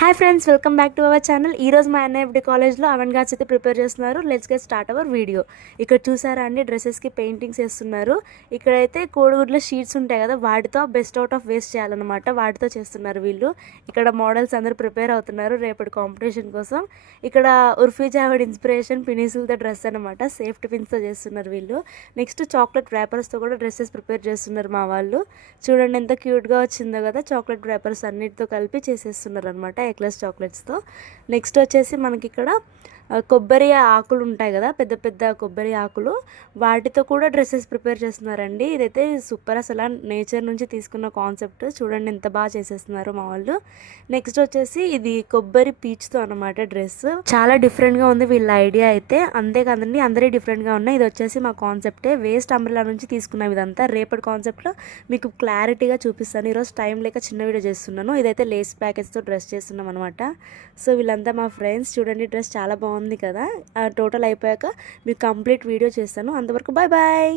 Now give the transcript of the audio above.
Hi friends, welcome back to our channel. ఈరోజు మా NIFD కాలేజ్లో అవెంట్ గార్డ్స్ అయితే ప్రిపేర్ చేస్తున్నారు. Let's get start our video. ఇక్కడ చూసారా అండి, డ్రెస్సెస్కి పెయింటింగ్స్ వేస్తున్నారు. ఇక్కడైతే కోడిగుడ్ల షీట్స్ ఉంటాయి కదా, వాటితో బెస్ట్ అవుట్ ఆఫ్ వేస్ట్ చేయాలన్నమాట. వాటితో చేస్తున్నారు వీళ్ళు. ఇక్కడ మోడల్స్ అందరూ ప్రిపేర్ అవుతున్నారు రేపటి కాంపిటీషన్ కోసం. ఇక్కడ ఉర్ఫీ జావేద్ ఇన్స్పిరేషన్ పినీసులతో డ్రెస్ అనమాట. సేఫ్టీ పిన్స్తో చేస్తున్నారు వీళ్ళు. నెక్స్ట్ చాక్లెట్ ర్యాపర్స్తో కూడా డ్రెస్సెస్ ప్రిపేర్ చేస్తున్నారు మా వాళ్ళు. చూడండి ఎంత క్యూట్గా వచ్చిందో కదా. చాక్లెట్ ర్యాపర్స్ అన్నిటితో కలిపి చేసేస్తున్నారు అనమాట, ఎక్లెస్ చాక్లెట్స్తో. నెక్స్ట్ వచ్చేసి మనకి ఇక్కడ కొబ్బరి ఆకులు ఉంటాయి కదా, పెద్ద పెద్ద కొబ్బరి ఆకులు, వాటితో కూడా డ్రెస్సెస్ ప్రిపేర్ చేస్తున్నారండి. ఇదైతే సూపర్, అసలు నేచర్ నుంచి తీసుకున్న కాన్సెప్ట్. చూడండి ఎంత బాగా చేసేస్తున్నారు మా వాళ్ళు. నెక్స్ట్ వచ్చేసి ఇది కొబ్బరి పీచ్తో అనమాట డ్రెస్. చాలా డిఫరెంట్గా ఉంది వీళ్ళ ఐడియా అయితే. అంతేకాదండి, అందరే డిఫరెంట్గా ఉన్నాయి. ఇది వచ్చేసి మా కాన్సెప్టే. వేస్ట్ అంబ్రెల్లా నుంచి తీసుకున్నాం ఇదంతా. రేపటి కాన్సెప్ట్లో మీకు క్లారిటీగా చూపిస్తాను. ఈరోజు టైం లేక చిన్న వీడియో చేస్తున్నాను. ఇదైతే లేస్ ప్యాకెట్స్తో డ్రెస్ చేస్తున్నాం అనమాట. సో వీళ్ళంతా మా ఫ్రెండ్స్. చూడండి డ్రెస్ చాలా బాగుంది కదా. టోటల్ అయిపోయాక మీకు కంప్లీట్ వీడియో చేస్తాను. అంతవరకు బాయ్ బాయ్.